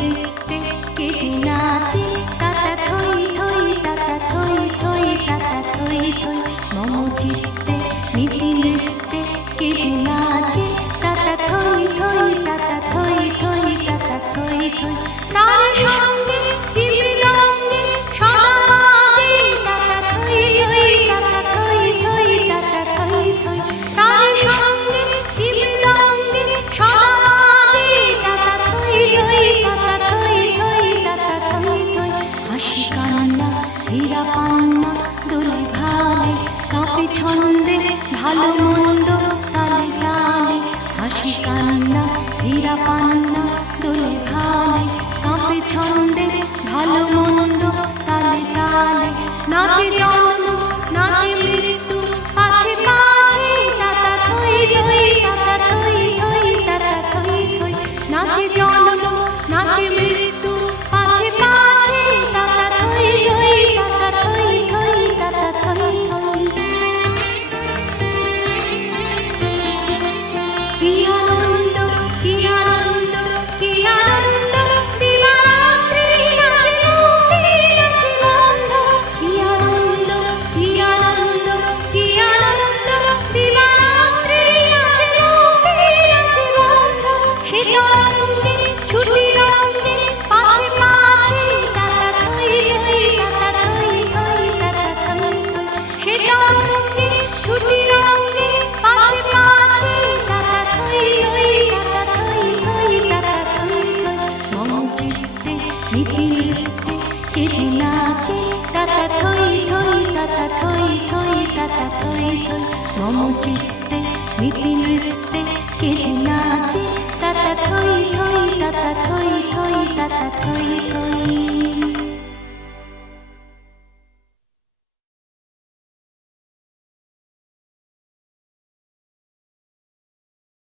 নৃত্যে কে যে নাচে তাতা থই থই তাতা থই থই তাতা থই থই মম চিত্তে নীতি নৃত্যে কে যে নাচে তাতা থই থই তাতা থই থই তাতা থই থই তার সঙ্গে কি মৃদঙ্গে সদা বাজে তাতা থই থই তাতা থই থই তাতা থই থই তার সঙ্গে কি মৃদঙ্গে সদা বাজে তাতা থই থই তাতা থই থই তাতা থই থই হাসি কান্না হীরা পান্না দোলে ভালে কাঁপে ছন্দে ভালো মন্দ তালে তালে হাসি কান্না হীরা পান্না দোলে ভালে কাঁপে ছন্দে ভালো মন্দ তালে তালে নাচে জন্ম নাচে মৃত্যু পাছে পাছে তাতা থই থই তাতা থই থই তাতা থই থই নাচে জন্ম নাচে মৃত্যু পাছে পাছে তাতা থই থই তাতা থই থই তাতা থই থই কি আনন্দ কি আনন্দ কি আনন্দ দিবারাত্রি নাচে মুক্তি নাচে বন্ধ কি আনন্দ কি আনন্দ কি আনন্দ দিবারাত্রি নাচে মুক্তি নাচে বন্ধ সে তরঙ্গে ছুটি রঙ্গে পাছে পাছে তাতা থই থই তাতা থই থই তাতা থই থই সে তরঙ্গে ছুটি রঙ্গে পাছে পাছে তাতা থই থই তাতা থই থই তাতা থই থই মম চিত্তে নীতি নৃত্যে কে যে নাচে তাতা থই থই তাতা থই থই তাতা থই থই মম চিত্তে নীতি নৃত্যে কে যে নাচে তাতা থই থই তাতা থই থই তাতা থই থই